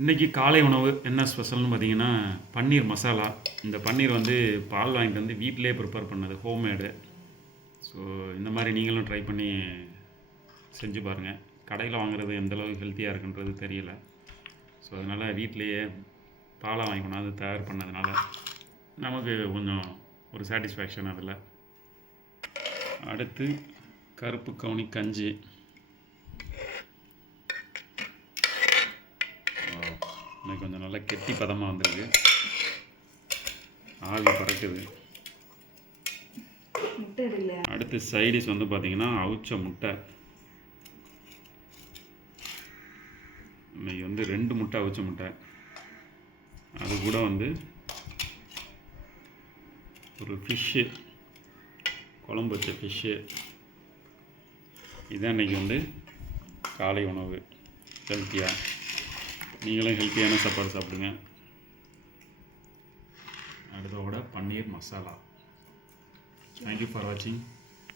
இன்றைக்கி காலை உணவு என்ன ஸ்பெஷல்னு பார்த்தீங்கன்னா பன்னீர் மசாலா. இந்த பன்னீர் வந்து பால் வாங்கிட்டு வந்து வீட்டிலே ப்ரிப்பேர் பண்ணது, ஹோம்மேடு. ஸோ இந்த மாதிரி நீங்களும் ட்ரை பண்ணி செஞ்சு பாருங்கள். கடையில் வாங்குறது எந்தளவுக்கு ஹெல்த்தியாக இருக்குன்றது தெரியல. ஸோ அதனால் வீட்டிலையே பாலை வாங்கி கொண்டாந்து தயார் பண்ணதுனால நமக்கு கொஞ்சம் ஒரு சாட்டிஸ்ஃபேக்ஷன் அதில். அடுத்து கருப்பு கவுனி கஞ்சி. இன்னைக்கு கொஞ்சம் நல்லா கெட்டி பதமாக வந்திருக்கு, ஆவி பறக்குது. அடுத்து சைடிஷ் வந்து பார்த்திங்கன்னா அவிச்ச முட்டை. இன்னைக்கு வந்து 2 முட்டை அவிச்ச முட்டை. அது கூட வந்து ஒரு ஃபிஷ்ஷு, குழம்பு வச்ச ஃபிஷ்ஷு. இதுதான் இன்றைக்கி வந்து காலை உணவு. ஹெல்த்தியாக நீங்களும் ஹெல்த்தியான சாப்பாடு சாப்பிடுங்க. அடுத்தோட பன்னீர் மசாலா. தேங்க்யூ ஃபார் வாட்சிங்.